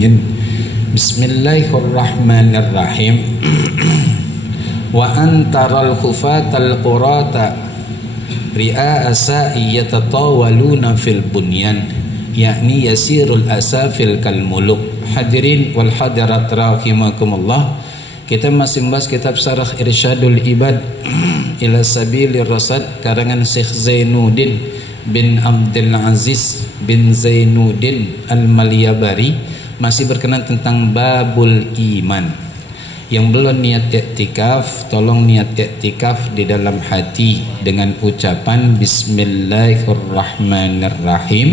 Amin. Bismillahirrahmanirrahim. Wa antaral khufatal urata ri'a asa'i yatatawaluna fil bunyan, yakni yasirul asafil kal muluk. Hadirin wal hadirat rahimakumullah. Kita masih membahas kitab Syarah Irsyadul Ibad ila Sabilir Rasyad karangan Syekh Zainuddin bin Abdul Aziz bin Zainuddin Al-Malyabari, masih berkenan tentang babul iman. Yang belum niat i'tikaf, tolong niat i'tikaf di dalam hati dengan ucapan Bismillahirrahmanirrahim.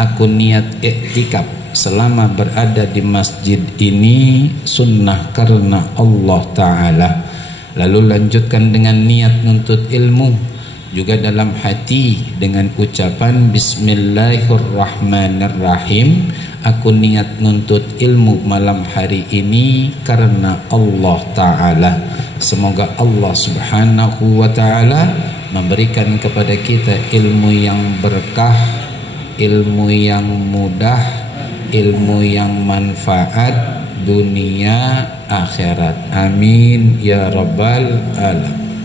Aku niat i'tikaf selama berada di masjid ini sunnah karena Allah Ta'ala. Lalu lanjutkan dengan niat nuntut ilmu juga dalam hati dengan ucapan Bismillahirrahmanirrahim. Aku niat nuntut ilmu malam hari ini karena Allah Ta'ala. Semoga Allah Subhanahu wa Ta'ala memberikan kepada kita ilmu yang berkah, ilmu yang mudah, ilmu yang manfaat dunia akhirat. Amin ya rabbal alamin.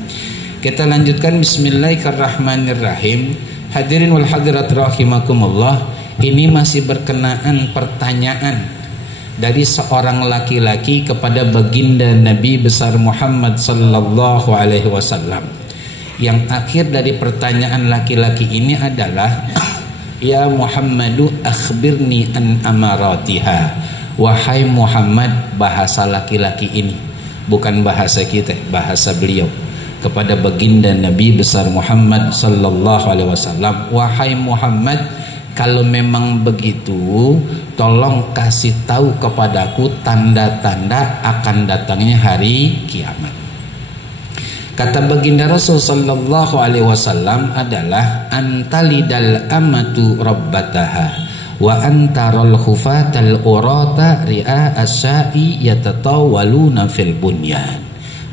Kita lanjutkan Bismillahirrahmanirrahim. Hadirin wal hadirat rahimakumullah. Ini masih berkenaan pertanyaan dari seorang laki-laki kepada baginda Nabi besar Muhammad sallallahu alaihi wasallam. Yang akhir dari pertanyaan laki-laki ini adalah Ya Muhammadu akhbirni an amaratiha. Wahai Muhammad, bahasa laki-laki ini, bukan bahasa kita, bahasa beliau kepada baginda Nabi besar Muhammad sallallahu alaihi wasallam. Wahai Muhammad, kalau memang begitu, tolong kasih tahu kepadaku tanda-tanda akan datangnya hari kiamat. Kata baginda Rasul sallallahu alaihi wasallam adalah antalidal amatu rabbataha wa antaral khufatal urata ri'a asya'i yatatawaluna fil bunyan.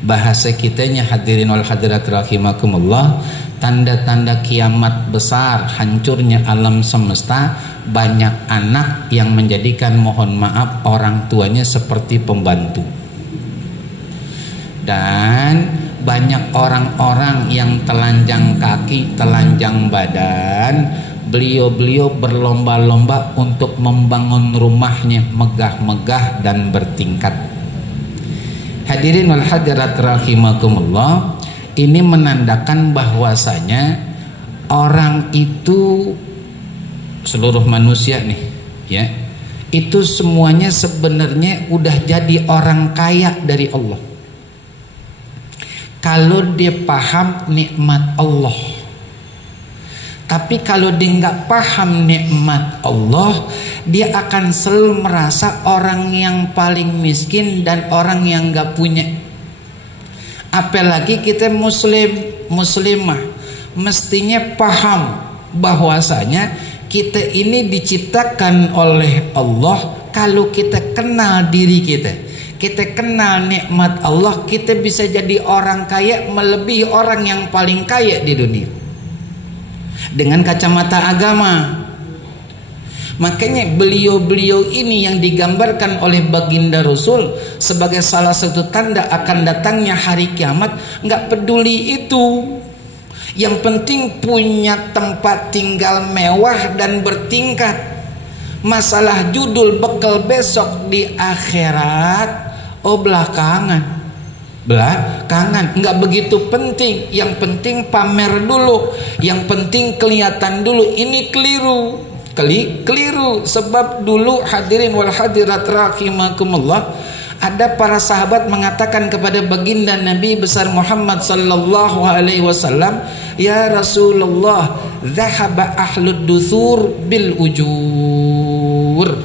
Bahasa kitanya hadirin wal hadirat rahimakumullah, tanda-tanda kiamat besar, hancurnya alam semesta, banyak anak yang menjadikan mohon maaf orang tuanya seperti pembantu, dan banyak orang-orang yang telanjang kaki, telanjang badan. Beliau-beliau berlomba-lomba untuk membangun rumahnya megah-megah dan bertingkat. Hadirin wal hadirat rahimakumullah, ini menandakan bahwasanya orang itu, seluruh manusia nih ya, itu semuanya sebenarnya udah jadi orang kaya dari Allah kalau dia paham nikmat Allah. Tapi kalau dia nggak paham nikmat Allah, dia akan selalu merasa orang yang paling miskin dan orang yang nggak punya. Apalagi kita muslimah mestinya paham bahwasanya kita ini diciptakan oleh Allah. Kalau kita kenal diri kita, kita kenal nikmat Allah, kita bisa jadi orang kaya melebihi orang yang paling kaya di dunia dengan kacamata agama. Makanya beliau-beliau ini yang digambarkan oleh baginda Rasul sebagai salah satu tanda akan datangnya hari kiamat, nggak peduli itu. Yang penting punya tempat tinggal mewah dan bertingkat. Masalah judul bekal besok di akhirat, belakangan, nggak begitu penting. Yang penting pamer dulu, yang penting kelihatan dulu. Ini keliru. Sebab dulu hadirin wal hadirat rahimakumullah, ada para sahabat mengatakan kepada baginda Nabi besar Muhammad sallallahu alaihi wasallam, ya Rasulullah, dhahaba ahlud duthur bil ujur.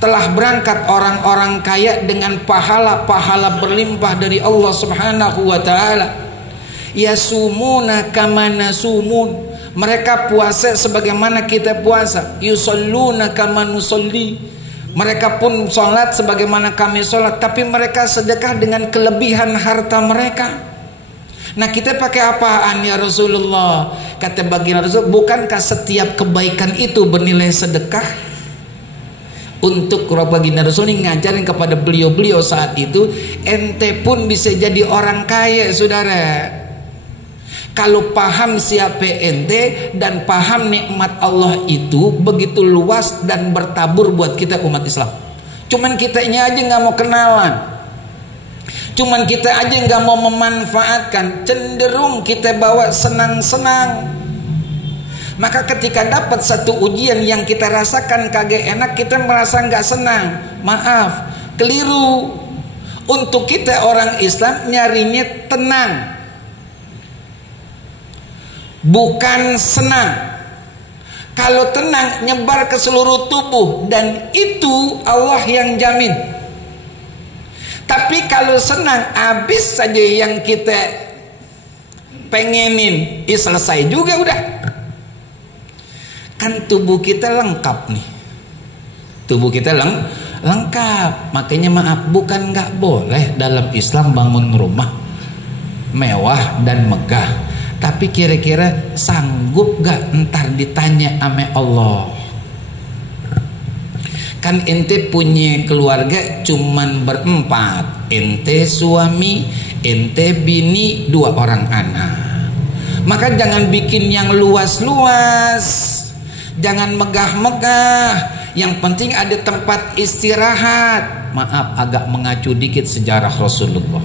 Telah berangkat orang-orang kaya dengan pahala-pahala berlimpah dari Allah Subhanahu wa taala. Yasumuna kama nasumun. Mereka puasa sebagaimana kita puasa. Yusalluna kama nusalli. Mereka pun sholat sebagaimana kami sholat. Tapi mereka sedekah dengan kelebihan harta mereka. Nah, kita pakai apaan ya Rasulullah? Kata baginda Rasul, bukankah setiap kebaikan itu bernilai sedekah? untuk baginda Rasul ini ngajarin kepada beliau-beliau saat itu, ente pun bisa jadi orang kaya saudara, kalau paham siapa ente dan paham nikmat Allah itu begitu luas dan bertabur buat kita umat Islam. Cuman kitanya aja nggak mau kenalan, cuman kita aja nggak mau memanfaatkan, cenderung kita bawa senang-senang. Maka ketika dapat satu ujian yang kita rasakan kagak enak, kita merasa nggak senang. Maaf, keliru. Untuk kita orang Islam nyarinya tenang, bukan senang. Kalau tenang nyebar ke seluruh tubuh, dan itu Allah yang jamin. Tapi kalau senang, habis saja yang kita pengenin, selesai juga udah. Kan tubuh kita lengkap nih, tubuh kita lengkap. Makanya maaf, bukan nggak boleh dalam Islam bangun rumah mewah dan megah, tapi kira-kira sanggup gak ntar ditanya ame Allah. Kan ente punya keluarga cuman berempat, ente suami, ente bini, 2 orang anak. Maka jangan bikin yang luas-luas, jangan megah-megah. Yang penting ada tempat istirahat. Maaf, agak mengacu dikit sejarah Rasulullah.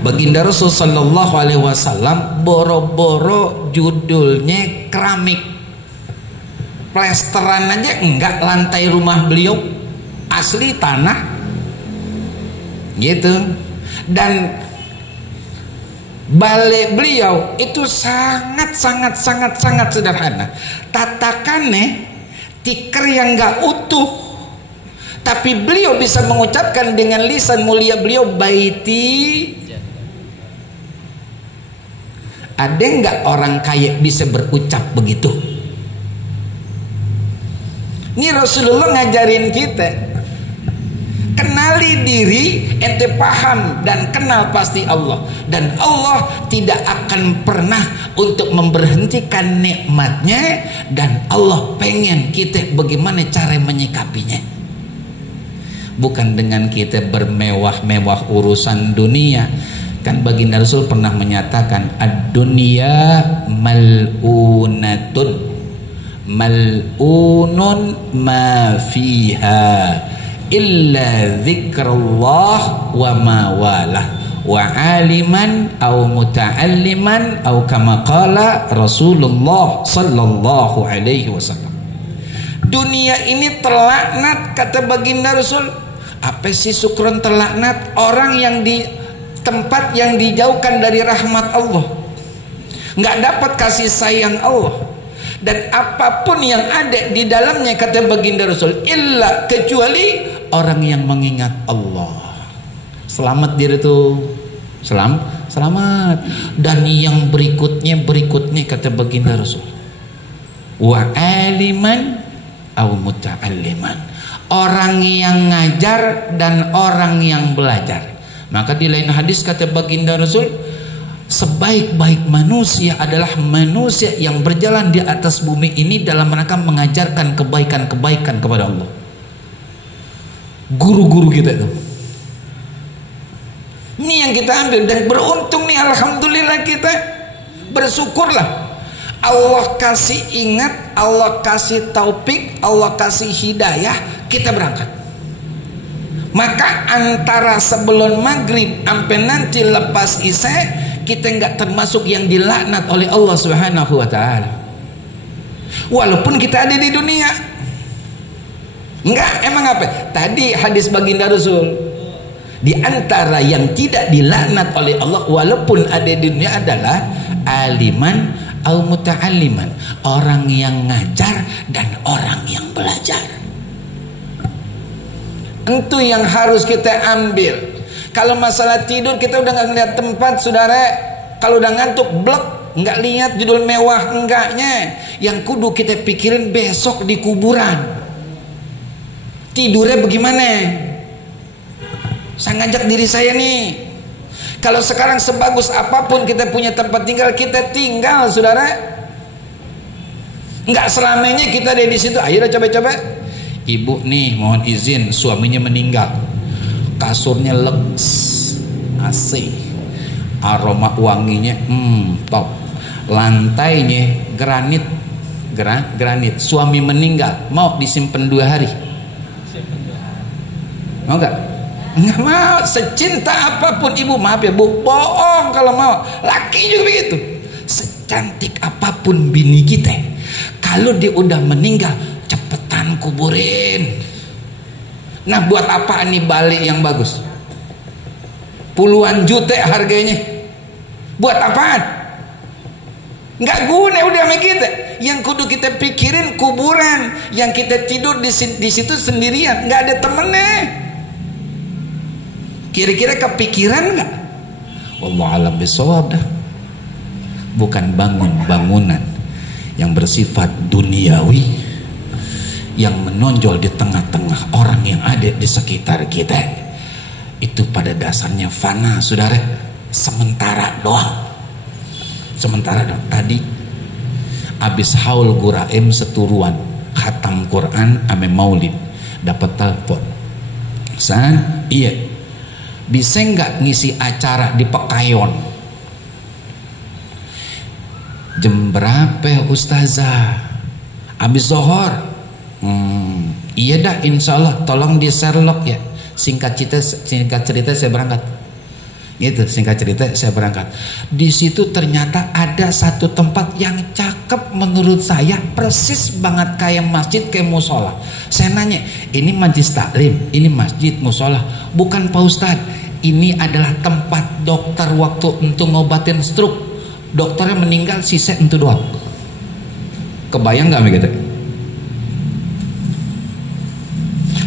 Baginda Rasul sallallahu alaihi wasallam boro-boro judulnya keramik, plesteran aja enggak lantai rumah beliau, asli tanah gitu. Dan balik beliau itu sangat sederhana. Tatakannya tikar yang enggak utuh, tapi beliau bisa mengucapkan dengan lisan mulia beliau, baiti. Ada nggak orang kaya bisa berucap begitu? Ini Rasulullah ngajarin kita, kenali diri, ente paham dan kenal pasti Allah. Dan Allah tidak akan pernah untuk memberhentikan nikmatnya, dan Allah pengen kita bagaimana cara menyikapinya. Bukan dengan kita bermewah-mewah urusan dunia. Kan baginda Rasul pernah menyatakan, ad-dunya mal'unatun, mal'unun ma fiha illa dzikrullah wa ma walah wa aliman au muta'alliman au kama qala Rasulullah sallallahu alaihi wasallam. Dunia ini terlaknat, kata baginda Rasul. Apa sih syukron terlaknat? Orang yang di tempat yang dijauhkan dari rahmat Allah, nggak dapat kasih sayang Allah, dan apapun yang ada di dalamnya, kata baginda Rasul, illa kecuali orang yang mengingat Allah. Selamat diri itu, selamat. Dan yang berikutnya kata baginda Rasul, wa aliman au muta'alliman, orang yang ngajar dan orang yang belajar. Maka di lain hadis kata baginda Rasul, sebaik-baik manusia adalah manusia yang berjalan di atas bumi ini dalam rangka mengajarkan kebaikan-kebaikan kepada Allah. Guru-guru kita itu. Ini yang kita ambil, dan beruntung nih, alhamdulillah kita bersyukurlah. Allah kasih ingat, Allah kasih taufik, Allah kasih hidayah, kita berangkat. Maka antara sebelum maghrib sampai nanti lepas isya, kita nggak termasuk yang dilaknat oleh Allah Subhanahu wa taala. Walaupun kita ada di dunia. Enggak, emang apa? Tadi hadis baginda Rasul, di antara yang tidak dilaknat oleh Allah walaupun ada di dunia adalah aliman au muta'alliman, orang yang ngajar dan orang yang belajar. Itu yang harus kita ambil. Kalau masalah tidur, kita udah nggak ngeliat tempat, saudara. Kalau udah ngantuk, blek, nggak lihat judul mewah, enggaknya. Yang kudu kita pikirin besok di kuburan, tidurnya bagaimana? Saya ngajak diri saya nih, kalau sekarang sebagus apapun kita punya tempat tinggal, kita tinggal, saudara. Nggak selamanya kita ada di situ. Ayo coba-coba. ibu nih mohon izin suaminya meninggal, kasurnya leks, AC, aroma wanginya top, lantainya granit, suami meninggal, mau disimpan 2 hari? Mau gak? Nggak mau. Secinta apapun ibu, maaf ya bu, bohong kalau mau. Laki juga begitu. Secantik apapun bini kita, kalau dia udah meninggal cepetan kuburin. Nah buat apa nih balik yang bagus, puluhan juta harganya, buat apaan? Nggak guna udah sama kita. Yang kudu kita pikirin kuburan, yang kita tidur di situ sendirian, nggak ada temennya. Kira-kira kepikiran nggak? Wallahu a'lam bishawab dah. Bukan bangun bangunan yang bersifat duniawi, yang menonjol di tengah-tengah orang yang ada di sekitar kita. Itu pada dasarnya fana, saudara. Sementara doang. Sementara doang. Tadi abis haul guraim seturuan, khatam Quran ame maulid, dapat telepon. San, iya, bisa nggak ngisi acara di Pekayon? Jam berapa ustazah? Abis zohor. Iya dah, insya Allah. Tolong di Sherlock ya. Singkat cerita saya berangkat. Itu singkat cerita saya berangkat. Di situ ternyata ada satu tempat yang cakep menurut saya, persis banget kayak masjid, kayak musola. Saya nanya, ini majlis taklim, ini masjid musola? Bukan Pak Ustadz, ini adalah tempat dokter waktu untuk ngobatin stroke. Dokternya meninggal, sisa itu doang. Kebayang nggak begitu?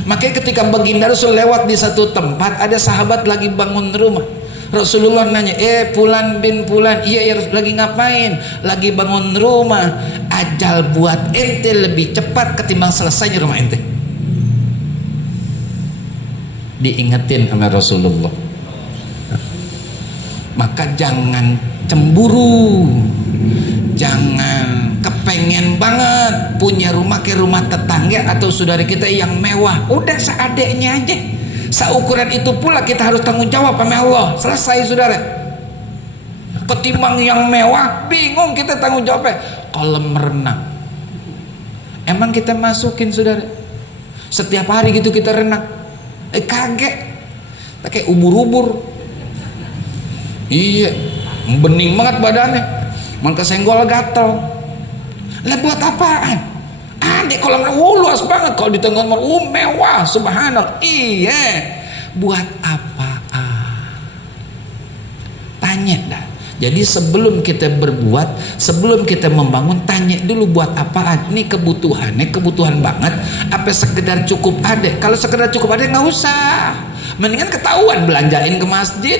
Makanya ketika baginda Rasul lewat di satu tempat, ada sahabat lagi bangun rumah. Rasulullah nanya, Fulan bin Fulan, iya ya, lagi ngapain? Lagi bangun rumah. Ajal buat ente lebih cepat ketimbang selesainya rumah ente. Diingetin sama Rasulullah. Maka jangan cemburu, jangan kepengen banget punya rumah kayak rumah tetangga atau saudara kita yang mewah. Udah seadanya aja, seukuran itu pula kita harus tanggung jawab sama Allah. Selesai saudara. Ketimbang yang mewah, bingung kita tanggung jawabnya. Kolam renang, emang kita masukin saudara? Setiap hari gitu kita renang? Kaget, kayak ubur-ubur. Iya, bening banget badannya, malah kesenggol gatel. Lah buat apaan? Ada kolam renang, luas banget. Kalau di tengah mewah, subhanallah. Iya, buat apaan? Tanya dah. Jadi sebelum kita berbuat, sebelum kita membangun, tanya dulu buat apaan. Ini kebutuhannya kebutuhan banget, apa sekedar cukup ada? Kalau sekedar cukup ada nggak usah. Mendingan ketahuan belanjain ke masjid.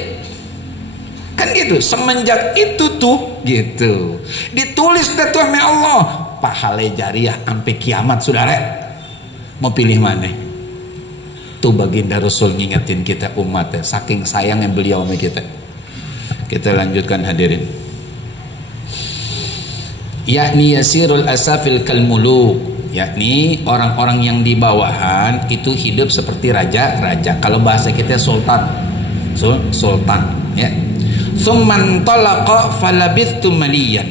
Kan gitu. Semenjak itu tuh gitu ditulis dah tuh sama Allah, pahala jariah sampai kiamat saudara. Mau pilih mana? Tuh baginda Rasul ngingetin kita umatnya, saking sayangnya beliau sama kita. Kita lanjutkan hadirin. Yakni yasirul asafil kalmuluk, yakni orang-orang yang di bawahan itu hidup seperti raja-raja. Kalau bahasa kita sultan, sultan ya. Tsumman talaqa falabithtu maliyan.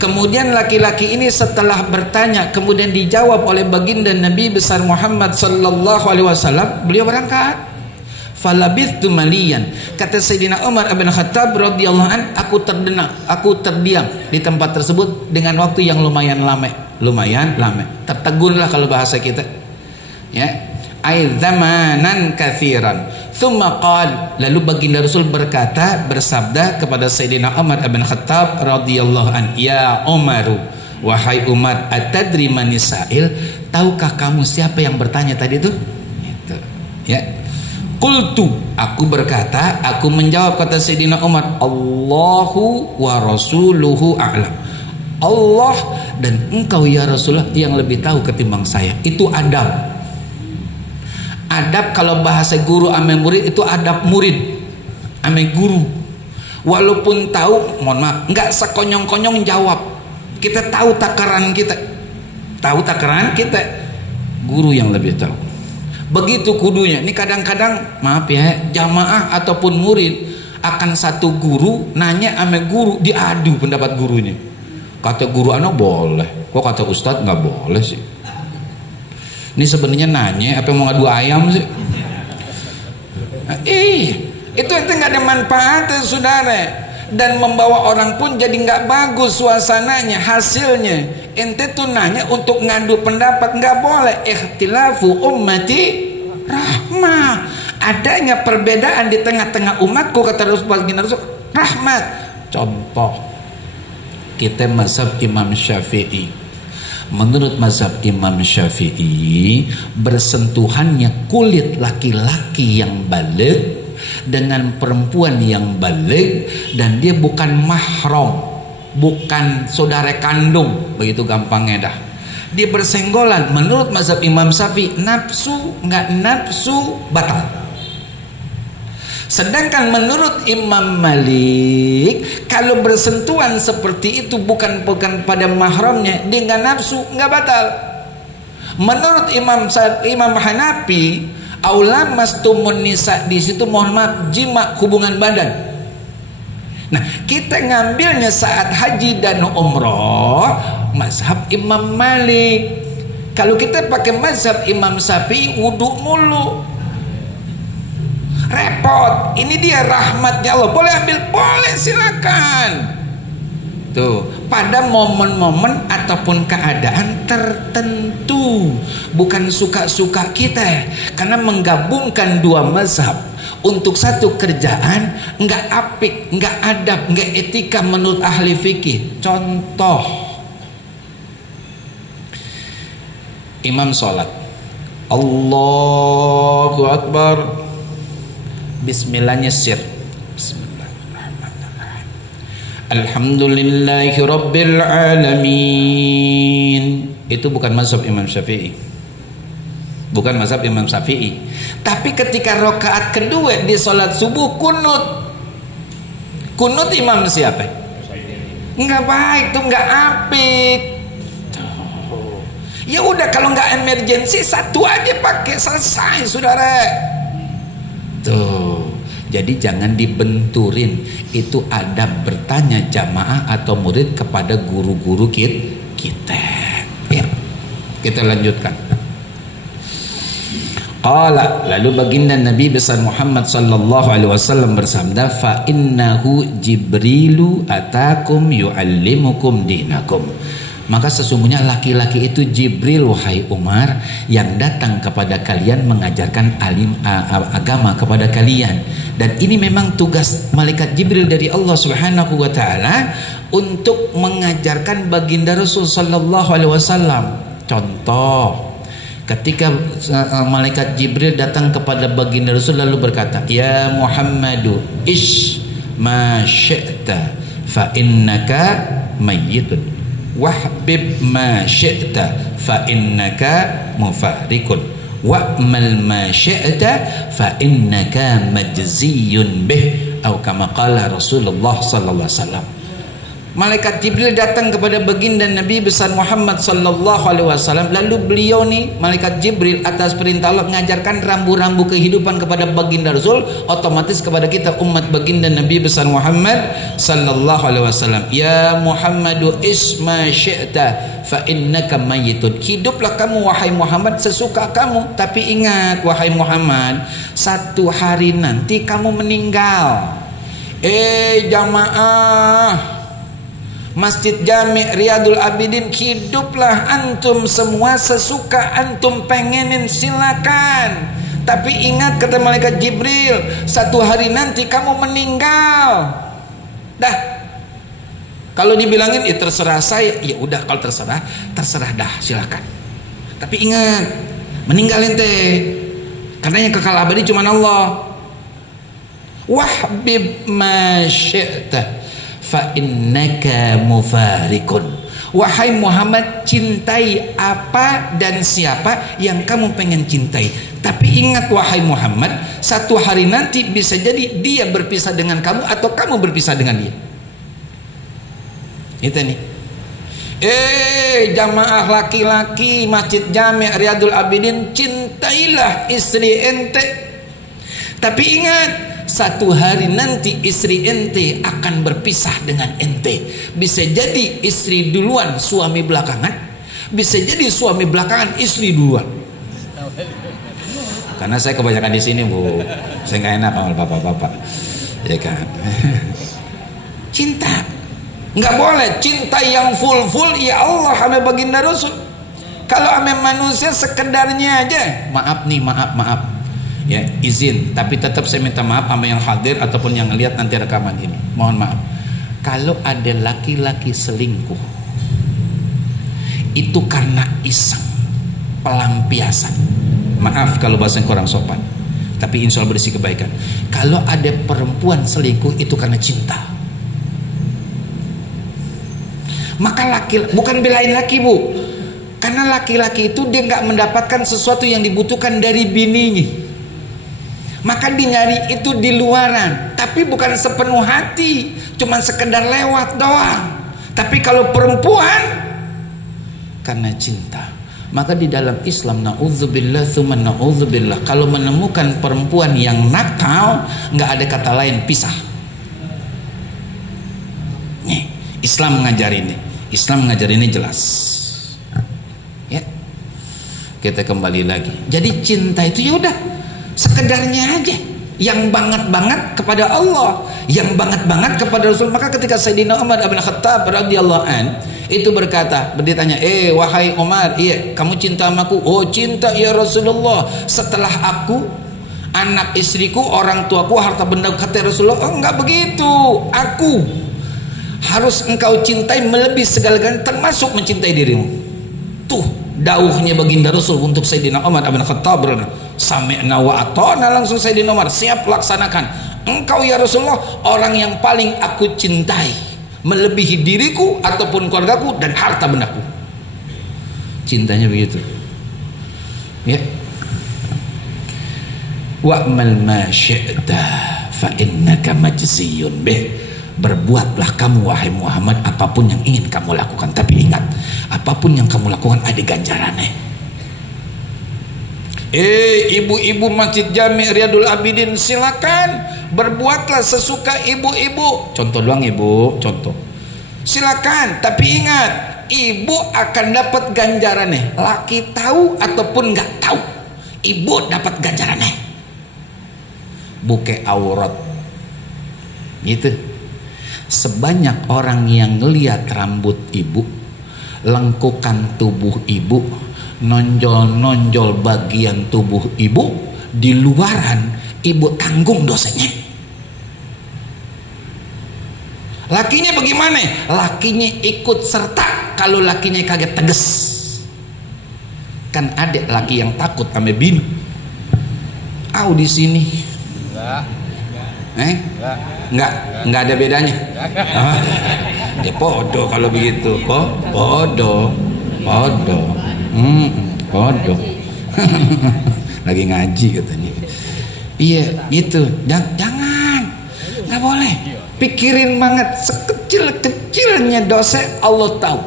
Kemudian laki-laki ini setelah bertanya, kemudian dijawab oleh baginda Nabi besar Muhammad sallallahu alaihi wasallam, beliau berangkat. Falabithtu maliyan. Kata Sayyidina Umar bin Khattab radhiyallahu an, aku terdiam di tempat tersebut dengan waktu yang lumayan lama. Tertegunlah kalau bahasa kita. Ya. Ai zamanan katsiran. Tsumma qala, lalu baginda Rasul bersabda kepada Sayyidina Umar bin Khattab radhiyallahu an, ya Umaru, wahai Umar, atadri manisail, tahukah kamu siapa yang bertanya tadi itu? Itu. Ya. Qultu, aku berkata, aku menjawab, kata Sayyidina Umar, Allahu wa rasuluhu a'lam. Allah dan engkau ya Rasulullah yang lebih tahu ketimbang saya. Itu adab. Adab kalau bahasa guru ame murid itu adab murid ame guru. Walaupun tahu, mohon maaf, enggak sekonyong-konyong jawab. Kita tahu takaran kita. Guru yang lebih tahu. Begitu kudunya. Ini kadang-kadang maaf ya, jamaah ataupun murid akan satu guru nanya sama guru, diadu pendapat gurunya. Kata guru anak boleh, kok kata ustadz nggak boleh sih? Ini sebenarnya nanya apa mau ngadu ayam sih? Itu nggak ada manfaatnya saudara, dan membawa orang pun jadi nggak bagus suasananya, hasilnya. Ente tuh nanya untuk ngadu pendapat, nggak boleh. Ikhtilafu ummati rahmah. Adanya perbedaan di tengah-tengah umatku, kata Rasulullah, rahmat. Contoh, kita mazhab Imam Syafi'i. Menurut mazhab Imam Syafi'i, bersentuhannya kulit laki-laki yang baligh dengan perempuan yang baligh dan dia bukan mahram, bukan saudara kandung, begitu gampangnya dah. Dia bersenggolan. Menurut mazhab Imam Syafi'i, nafsu nggak nafsu batal. Sedangkan menurut Imam Malik, kalau bersentuhan seperti itu bukan pada mahramnya, dia nggak nafsu, nggak batal. Menurut Imam Hanafi, aula mastumun nisa, di situ mohon maaf jima, hubungan badan. Nah, kita ngambilnya saat haji dan umroh mazhab Imam Malik. Kalau kita pakai mazhab Imam Syafi'i, wudu mulu. Repot. Ini dia rahmatnya Allah. Boleh ambil? Boleh, silakan. Tuh, pada momen-momen ataupun keadaan tertentu, bukan suka-suka kita. Karena menggabungkan dua mazhab untuk satu kerjaan nggak apik, nggak adab, nggak etika menurut ahli fikih. Contoh, imam sholat, Allahu Akbar, bismillahnya sir, bismillahirrahmanirrahim, alhamdulillahi rabbil alamin. Itu bukan mazhab Imam Syafi'i, bukan mazhab Imam Syafi'i. Tapi ketika rakaat kedua di sholat subuh kunut, kunut imam siapa? Nggak baik tuh, nggak apik. Ya udah, kalau nggak emergensi satu aja pakai, selesai saudara. Tuh, jadi jangan dibenturin. Itu adab bertanya jamaah atau murid kepada guru-guru kita. Ya, kita lanjutkan. Qala, lalu baginda Nabi besar Muhammad sallallahu alaihi wasallam bersabda, fa innahu Jibrilu atakum yuallimukum dinakum. Maka sesungguhnya laki-laki itu Jibril, wahai Umar, yang datang kepada kalian mengajarkan agama kepada kalian. Dan ini memang tugas malaikat Jibril dari Allah Subhanahu wa taala untuk mengajarkan baginda Rasul sallallahu alaihi wasallam. Contoh, ketika malaikat Jibril datang kepada baginda Rasul lalu berkata, "Ya Muhammadu, ish ma syi'ta fa innaka mayyitun. Wahbib ma syi'ta fa innaka mufarikun. Wa'mal ma syi'ta fa innaka majziyun bih." Atau kama qala Rasulullah sallallahu alaihi wasallam. Malaikat Jibril datang kepada baginda Nabi besar Muhammad sallallahu alaihi wasallam, lalu beliau nih, malaikat Jibril atas perintah Allah mengajarkan rambu-rambu kehidupan kepada baginda Rasul, otomatis kepada kita umat baginda Nabi besar Muhammad sallallahu alaihi wasallam. Ya Muhammadu isma syi'ta fa innaka mayyitun. Hiduplah kamu wahai Muhammad sesuka kamu, tapi ingat wahai Muhammad, satu hari nanti kamu meninggal. Jamaah Masjid Jami' Riyadul Abidin, hiduplah antum semua sesuka antum pengenin, silakan. Tapi ingat kata malaikat Jibril, satu hari nanti kamu meninggal. Dah. Kalau dibilangin terserah saya, ya udah, kalau terserah dah, silakan. Tapi ingat, meninggal ente. Karena yang kekal abadi cuma Allah. Wahbib ma syi'ta fa innaka mufarikun. Wahai Muhammad, cintai apa dan siapa yang kamu pengen cintai. Tapi ingat wahai Muhammad, satu hari nanti bisa jadi dia berpisah dengan kamu atau kamu berpisah dengan dia. Itu nih. Jamaah laki-laki Masjid Jami' Riyadul Abidin, cintailah istri ente. Tapi ingat, satu hari nanti istri ente akan berpisah dengan ente. Bisa jadi istri duluan, suami belakangan. Bisa jadi suami belakangan, istri duluan. Karena saya kebanyakan di sini, Bu. Saya nggak enak sama bapak-bapak, ya kan? Cinta. Nggak boleh cinta yang full ya Allah sama baginda Rasul. Kalau sama manusia sekedarnya aja, maaf nih, maaf ya, izin, tapi tetap saya minta maaf sama yang hadir ataupun yang lihat nanti rekaman ini, mohon maaf. Kalau ada laki-laki selingkuh itu karena iseng, pelampiasan, maaf kalau bahasa kurang sopan, tapi insya Allah berisi kebaikan. Kalau ada perempuan selingkuh itu karena cinta. Maka laki, bukan belain laki, Bu, karena laki-laki itu dia nggak mendapatkan sesuatu yang dibutuhkan dari bininya, maka dia nyari itu di luaran, tapi bukan sepenuh hati, cuman sekedar lewat doang. Tapi kalau perempuan karena cinta, maka di dalam Islam, na'udzubillah tsumma na'udzubillah, kalau menemukan perempuan yang nakal, nggak ada kata lain, pisah. Nih, Islam mengajar ini. Islam mengajar ini jelas. Ya. Kita kembali lagi. Jadi cinta itu ya udah sekedarnya aja. Yang banget kepada Allah, yang banget kepada Rasul. Maka ketika Sayyidina Umar bin Khattab radhiyallahu an itu berkata, ditanya, wahai Umar, iya kamu cinta sama aku? Oh cinta ya Rasulullah. Setelah aku, anak istriku, orang tuaku, harta benda, kata Rasulullah, oh, enggak begitu. Aku harus engkau cintai melebihi segala-galanya, termasuk mencintai dirimu. Tuh dauhnya baginda Rasul untuk Sayyidina Umar bin Khattab. Sami'na wa ata'na, langsung Sayyidina Umar, siap laksanakan. Engkau ya Rasulullah orang yang paling aku cintai, melebihi diriku ataupun keluargaku dan harta bendaku. Cintanya begitu. Ya. Wa'mal ma syi'ta fa innaka majziyun bih. Berbuatlah kamu wahai Muhammad apapun yang ingin kamu lakukan, tapi ingat, apapun yang kamu lakukan ada ganjarannya. Ibu-ibu Masjid Jami' Riyadul Abidin, silakan berbuatlah sesuka ibu-ibu. Contoh doang, Ibu, contoh. Silakan, tapi ingat, ibu akan dapat ganjarannya. Laki tahu ataupun nggak tahu, ibu dapat ganjarannya. Buke aurat, gitu. Sebanyak orang yang ngelihat rambut ibu, lengkukan tubuh ibu, nonjol-nonjol bagian tubuh ibu, di luaran ibu tanggung dosanya. Lakinya bagaimana? Lakinya ikut serta kalau lakinya kaget tegas. Kan ada laki yang takut sama bini. Di sini. Enggak ada bedanya. Ya podo kalau begitu, kok podo. Lagi ngaji katanya. Iya gitu. Jangan, nggak boleh. Pikirin banget, sekecil-kecilnya dosa Allah tahu.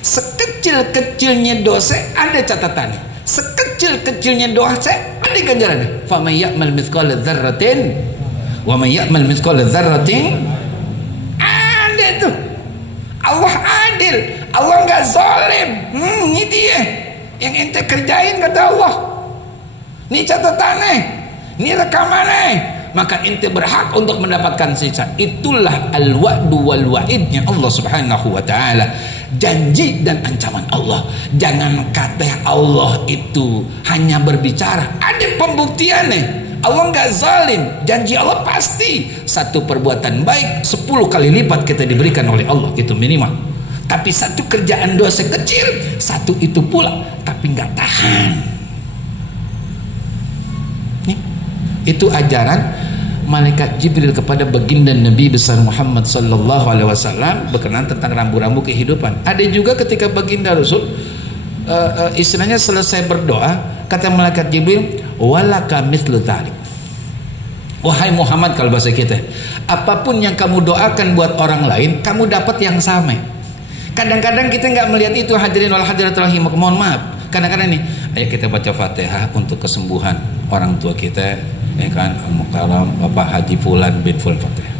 Sekecil-kecilnya dosa ada catatannya. Sekecil-kecilnya dosa ada ganjarannya. Fa may ya'mal mithqala dzarratin wa may ya'mal mithqala dzarratin, ada tuh. Allah adil, Allah nggak zalim. Ini dia yang ente kerjain kata Allah. Ini catatannya, ini rekamannya. Maka ente berhak untuk mendapatkan sisa. Itulah al-wa'du wal wa'idnya Allah Subhanahu wa ta'ala. Janji dan ancaman Allah. Jangan kata Allah itu hanya berbicara, ada pembuktiannya. Allah nggak zalim. Janji Allah pasti. Satu perbuatan baik 10 kali lipat kita diberikan oleh Allah, itu minimal. Tapi satu kerjaan dosa kecil, satu itu pula, tapi nggak tahan. Nih, itu ajaran malaikat Jibril kepada baginda Nabi besar Muhammad sallallahu alaihi wasallam berkenaan tentang rambu-rambu kehidupan. Ada juga ketika baginda Rasul istilahnya selesai berdoa, kata malaikat Jibril, walaka mithlu dzalik. Wahai Muhammad, kalau bahasa kita, apapun yang kamu doakan buat orang lain, kamu dapat yang sama. Kadang-kadang kita nggak melihat itu, hadirin wal hadirat rahimah. Mohon maaf. Kadang-kadang nih, ayo kita baca Fatihah untuk kesembuhan orang tua kita, ya kan, Al-Mukarram Bapak Haji Fulan bin Fulan, Fatihah.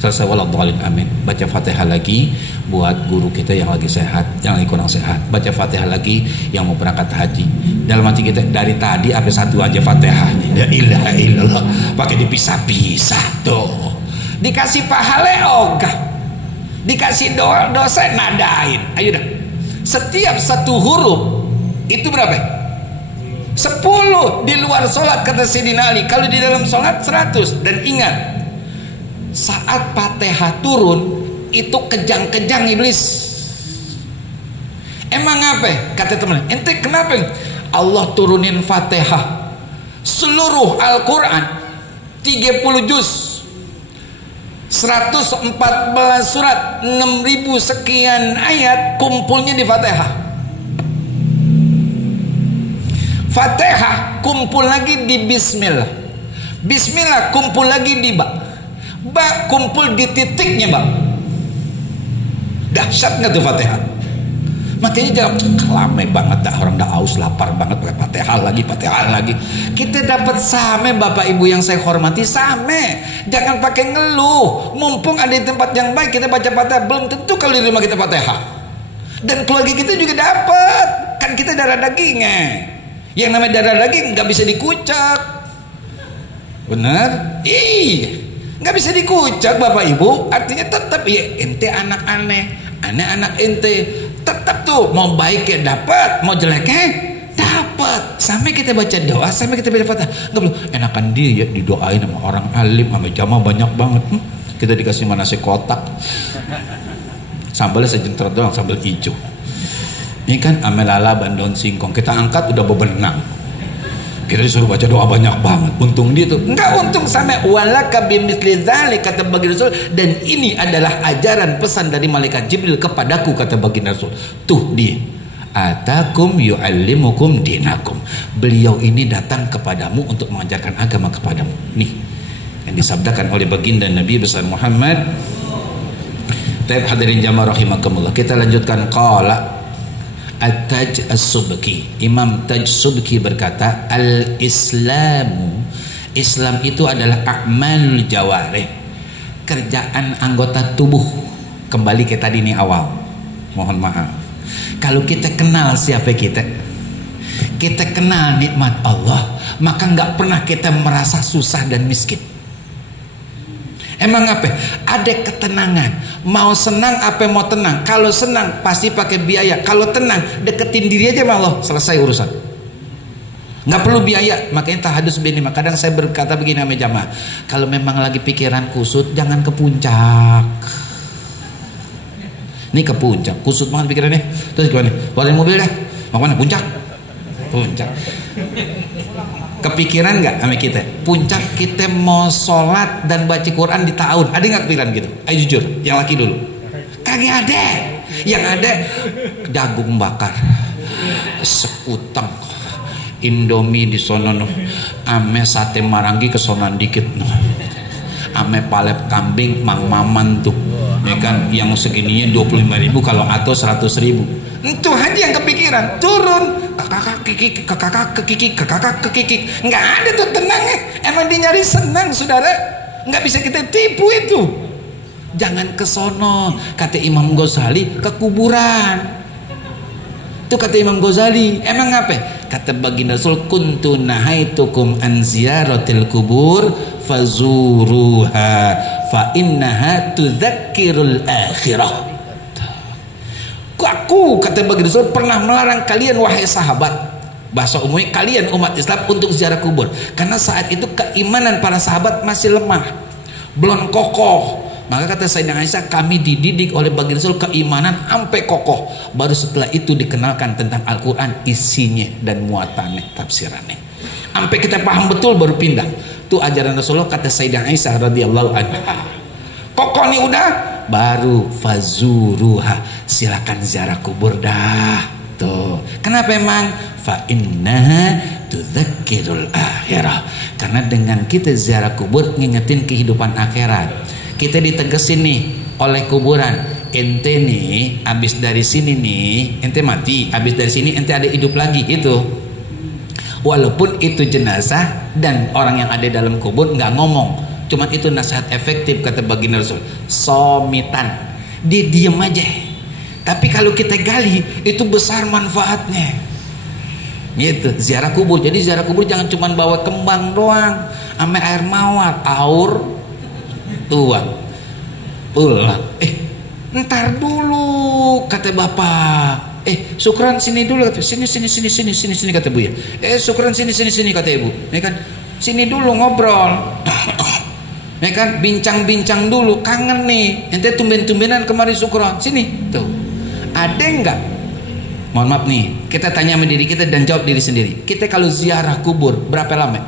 Selesai, waladhdallin, amin. Baca Fatihah lagi buat guru kita yang lagi sehat, yang lagi kurang sehat. Baca Fatihah lagi yang mau berangkat haji. Dalam hati kita dari tadi sampai satu aja Fatihahnya. La ilaha illallah. Pakai dipisah-pisah tuh. Dikasih pahala ogah. Dikasih dosa nadain. Ayo dah. Setiap satu huruf itu berapa? 10 di luar sholat kata Sayyidina Ali. Kalau di dalam sholat 100. Dan ingat, saat Fatihah turun itu kejang-kejang iblis. Emang apa? Kata teman, ente kenapa? Allah turunin Fatihah seluruh Al-Quran 30 juz, 114 surat, 6.000 sekian ayat kumpulnya di Fatihah. Fatihah kumpul lagi di Bismillah. Bismillah kumpul lagi di Ba. Ba kumpul di titiknya Ba. Dahsyat nggak tuh Fatihah? Makanya jangan kelame banget dah, orang dah aus lapar banget pakai Fatihah lagi. Kita dapat same Bapak Ibu yang saya hormati, same. Jangan pakai ngeluh. Mumpung ada di tempat yang baik kita baca Fatihah, belum tentu kalau di rumah kita Fatihah. Dan keluarga kita juga dapat. Kan kita darah dagingnya. Yang namanya darah daging nggak bisa dikucak. Benar? Iya, nggak bisa dikucak Bapak Ibu. Artinya tetap ya ente anak aneh, anak ente tetap tuh mau baik ya dapat, mau jeleknya dapat. Sampai kita baca doa, sampai kita baca Fatihah. Nggak perlu enakan dia ya didoain sama orang alim, sama jamaah banyak banget. Kita dikasih nasi kotak, sambalnya sejentera doang, sambal hijau. Ini kan amelala bandon singkong, kita angkat udah bebenang. Kita disuruh baca doa banyak banget. Untung dia tuh enggak untung sama walaka bimithli dzalik kata baginda Rasul, dan ini adalah ajaran pesan dari malaikat Jibril kepadaku kata baginda Rasul. Tuh dia. Atakum yu'allimukum dinakum. Beliau ini datang kepadamu untuk mengajarkan agama kepadamu. Nih yang disabdakan oleh baginda Nabi besar Muhammad. Taib hadirin jamaah rahimakumullah. Kita lanjutkan qala At-Taj As-Subki. Imam Taj Subki berkata, Al-Islamu, Islam itu adalah a'malul jawarih, kerjaan anggota tubuh. Kembali ke tadi nih awal. Mohon maaf. Kalau kita kenal siapa kita kenal nikmat Allah, maka nggak pernah kita merasa susah dan miskin. Emang apa? Ada ketenangan. Mau senang apa mau tenang? Kalau senang pasti pakai biaya. Kalau tenang deketin diri aja sama Allah, selesai urusan. Nggak perlu biaya. Makanya tahadus bini. Kadang saya berkata begini sama jamaah, kalau memang lagi pikiran kusut jangan ke puncak. Ini ke puncak, kusut banget pikirannya. Terus gimana? Bawain mobil dah. Mau mana? Puncak. Kepikiran nggak sama kita? Puncak kita mau sholat dan baca Quran di tahun. Ada nggak kepikiran gitu? Ayo jujur, yang laki dulu. Kagak ada. Yang ada jagung bakar, sekutang, Indomie di sono, ame sate marangi kesonan dikit, ame palep kambing mang maman tuh, ya kan? Yang segininya 25.000, kalau atau 100.000. Itu aja yang kepikiran. Turun kakak kekiki nggak ada tuh tenangnya. Emang dia nyari senang saudara, nggak bisa kita tipu itu. Jangan ke sono, kata Imam Ghazali, ke kuburan. Itu kata Imam Ghazali. Emang apa? Kata baginda Rasul, kuntu nahaitukum an ziyaratil kubur fazuruha fa innaha tudzakkirul akhirah. Aku kata baginda Rasul pernah melarang kalian wahai sahabat, bahasa umumnya kalian umat Islam, untuk ziarah kubur, karena saat itu keimanan para sahabat masih lemah, belum kokoh. Maka kata Sayyidina Aisyah, kami dididik oleh baginda Rasul keimanan sampai kokoh, baru setelah itu dikenalkan tentang Al-Quran, isinya dan muatannya, tafsirannya, sampai kita paham betul baru pindah. Itu ajaran Rasulullah kata Sayyidina Aisyah radhiyallahu anha. Kokoh nih udah, baru fazuruha, silakan ziarah kubur dah. Tuh. Kenapa emang? Fa innaha tudzakkirul akhirah. Karena dengan kita ziarah kubur ngingetin kehidupan akhirat. Kita ditegesin nih oleh kuburan, ente nih habis dari sini nih ente mati, habis dari sini ente ada hidup lagi itu. Walaupun itu jenazah dan orang yang ada dalam kubur nggak ngomong, cuman itu nasihat efektif kata baginda Rasul. Somitan, dia diem aja. Tapi kalau kita gali itu besar manfaatnya. Gitu, ziarah kubur. Jadi ziarah kubur jangan cuman bawa kembang doang, ame air mawar, aur, tuang, pulang. Ntar dulu kata bapak. Syukran sini dulu kata. Sini kata bu ya. Syukran sini kata ibu. Ya kan? Sini dulu ngobrol. Ya kan? Bincang-bincang dulu. Kangen nih. Ente tumben-tumbenan kemarin syukran. Sini. Tuh. Ada enggak? Mohon maaf nih. Kita tanya sama diri kita dan jawab diri sendiri. Kita kalau ziarah kubur berapa lama?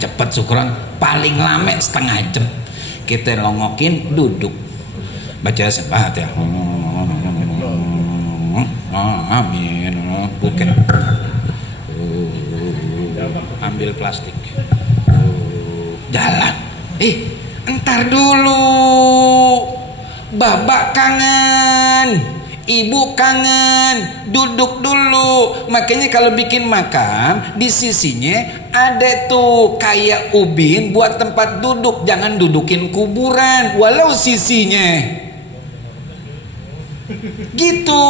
Cepat syukran. Paling lama setengah jam. Kita longokin duduk. Baca sebat ya. Amin. Bukan. Ambil plastik. Jalan. Entar dulu. Babak kangen, ibu kangen, duduk dulu. Makanya kalau bikin makam di sisinya ada tuh kayak ubin buat tempat duduk. Jangan dudukin kuburan walau sisinya. Gitu,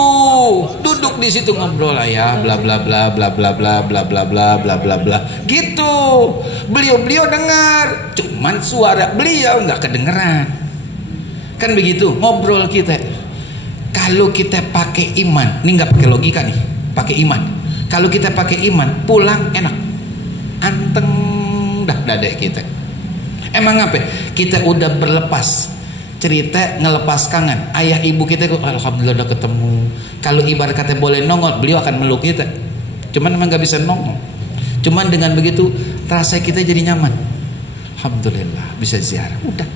duduk di situ ngobrol lah ya, bla bla bla bla bla bla bla bla bla bla bla bla. Gitu, beliau dengar, cuman suara beliau nggak kedengeran. Kan begitu ngobrol kita. Kalau kita pakai iman, ini nggak pakai logika nih, pakai iman. Kalau kita pakai iman, pulang enak, anteng dah dada kita. Emang apa? Kita udah berlepas. Cerita ngelepas kangen. Ayah ibu kita alhamdulillah udah ketemu. Kalau ibarat kata boleh nongol, beliau akan meluk kita. Cuman memang gak bisa nongol. Cuman dengan begitu rasa kita jadi nyaman. Alhamdulillah bisa ziarah. Udah.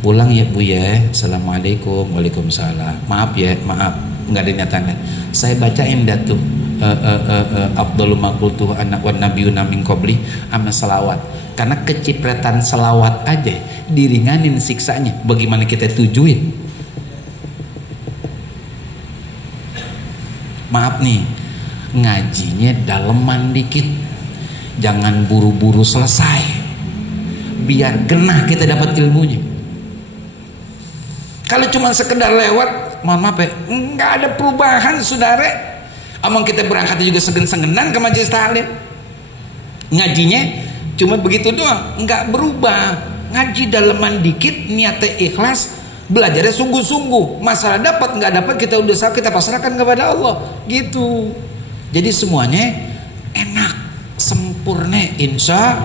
Pulang ya bu ya. Assalamualaikum. Waalaikumsalam. Maaf ya, maaf. Nggak ada niatan. Saya bacain dah tuh. Afdhalu ma qultu ana wan nabiyuna min qabli amma salawat. Karena kecipratan selawat aja diringanin siksanya. Bagaimana kita tujuin? Maaf nih, ngajinya daleman dikit. Jangan buru-buru selesai. Biar genah kita dapat ilmunya. Kalau cuma sekedar lewat, mohon maaf ya, nggak ada perubahan saudara. Omong kita berangkat juga segen-segenan ke majelis taklim. Ngajinya cuma begitu doang, nggak berubah. Ngaji daleman dikit, niatnya ikhlas, belajarnya sungguh-sungguh. Masalah dapat nggak dapat kita udah salah, kita pasrahkan kepada Allah. Gitu. Jadi semuanya enak, sempurna, insya.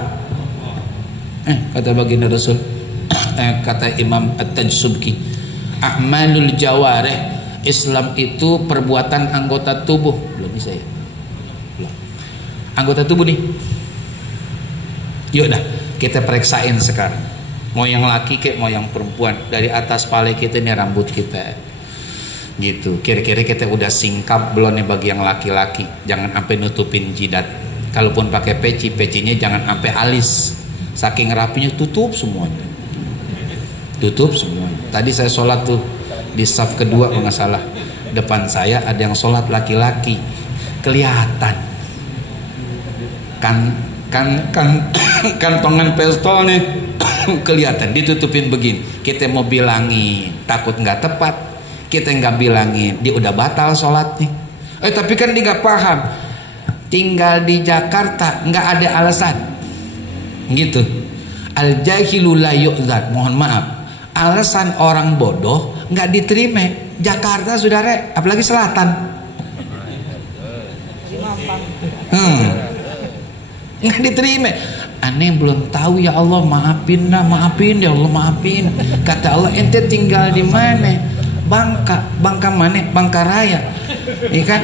Kata baginda Rasul, kata Imam At-Tajsubki, a'malul jawarih, Islam itu perbuatan anggota tubuh. Belum bisa ya? Belum. Anggota tubuh nih. Yuk dah, kita periksain sekarang. Mau yang laki kek, mau yang perempuan. Dari atas kepala kita nih rambut kita. Gitu. Kira-kira kita udah singkap belum nih bagi yang laki-laki. Jangan sampai nutupin jidat. Kalaupun pakai peci, pecinya jangan sampai alis. Saking rapinya tutup semuanya. Tutup semuanya. Tadi saya sholat tuh di saf kedua kalau nggak salah, depan saya ada yang sholat laki-laki, kelihatan kantongan pistolnya kelihatan, ditutupin begini. Kita mau bilangin takut nggak tepat, kita nggak bilangin dia udah batal sholatnya. Tapi kan dia nggak paham, tinggal di Jakarta nggak ada alasan gitu. Al jahilu la yu'dzar, mohon maaf, alasan orang bodoh nggak diterima. Jakarta saudara, apalagi selatan, nggak diterima. Aneh belum tahu ya Allah, maafin dah, maafin ya Allah, maafin. Kata Allah, ente tinggal di mana? Bangka mana? Bangkaraya, kan?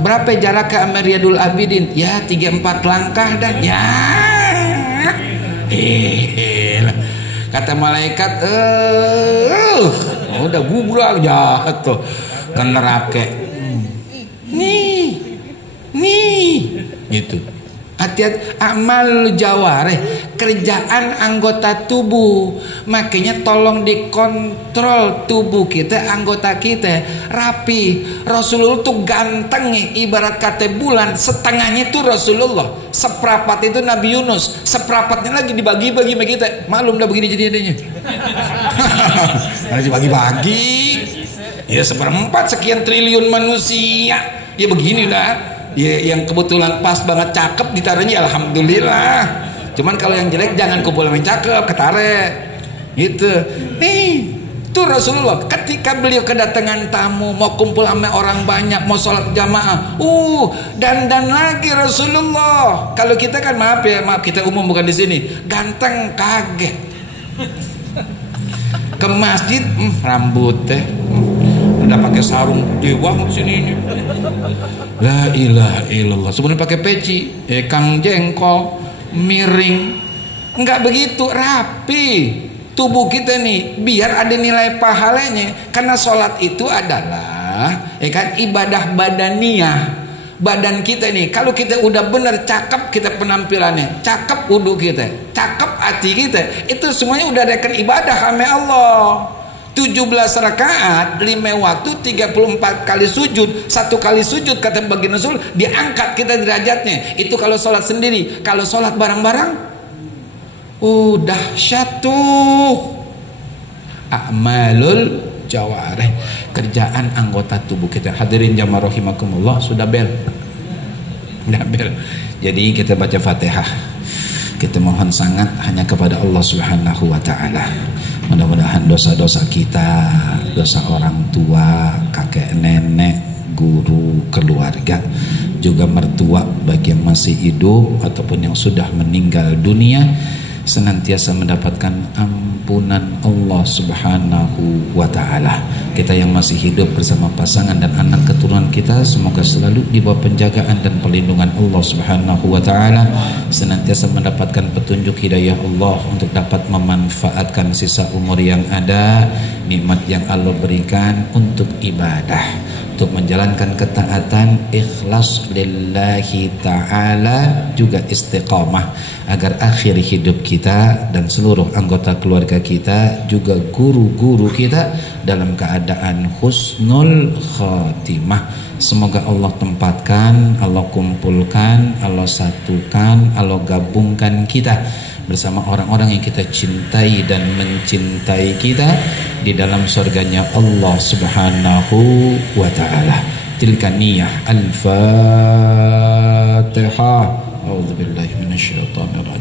Berapa jarak ke Riyadul Abidin? Ya 3-4 langkah dan ya. Kata malaikat, udah gubrak jahat tuh ke neraka. Nih, gitu. Hati-hati, amal jawareh. kerjaan anggota tubuh. Makanya tolong dikontrol tubuh kita, anggota kita rapi. Rasulullah tuh ganteng, ibarat kata bulan, setengahnya tuh Rasulullah, seperapat itu Nabi Yunus, seperapatnya lagi dibagi-bagi sama kita. Malum dah begini jadinya. Harus dibagi-bagi. Ya seperempat sekian triliun manusia. Ya begini dah. Ya, yang kebetulan pas banget cakep ditaruhnya alhamdulillah. Cuman kalau yang jelek jangan kumpul sama yang cakep, ketarik. Gitu. Tuh Rasulullah ketika beliau kedatangan tamu, mau kumpul sama orang banyak, mau sholat jamaah, dandan lagi Rasulullah. Kalau kita kan maaf kita umum bukan di sini, ganteng kaget. Ke masjid, rambut udah pakai sarung dewang sini ini. La ilaha illallah. Sebelum pakai peci, kang jengkol, miring. Enggak begitu, rapi. Tubuh kita nih biar ada nilai pahalanya. Karena sholat itu adalah ibadah badaniyah. Badan kita nih, kalau kita udah bener cakep kita penampilannya, cakep wudhu kita, cakep hati kita, itu semuanya udah rekan ibadah sama Allah. 17 rakaat, 5 waktu, 34 kali sujud, 1 kali sujud kata baginda Rasul, diangkat kita derajatnya. Itu kalau sholat sendiri. Kalau sholat bareng-bareng, dahsyat tuh. A'malul jawarih, kerjaan anggota tubuh kita. Hadirin jamaah rahimakumullah, sudah bel. Jadi kita baca Fatihah. Kita mohon sangat hanya kepada Allah Subhanahu wa taala. Mudah-mudahan dosa-dosa kita, dosa orang tua, kakek nenek, guru, keluarga, juga mertua bagi yang masih hidup ataupun yang sudah meninggal dunia, senantiasa mendapatkan ampunan Allah Subhanahu wa taala. Kita yang masih hidup bersama pasangan dan anak keturunan kita, semoga selalu di bawah penjagaan dan perlindungan Allah Subhanahu wa taala, senantiasa mendapatkan petunjuk hidayah Allah untuk dapat memanfaatkan sisa umur yang ada, nikmat yang Allah berikan untuk ibadah, untuk menjalankan ketaatan, ikhlas lillahi ta'ala, juga istiqamah, agar akhir hidup kita dan seluruh anggota keluarga kita, juga guru-guru kita dalam keadaan husnul khatimah. Semoga Allah tempatkan, Allah kumpulkan, Allah satukan, Allah gabungkan kita bersama orang-orang yang kita cintai dan mencintai kita di dalam surganya Allah Subhanahu wa ta'ala. Tilka niyah. Al-Fatihah. A'udzubillahi minasyaitonir rajim.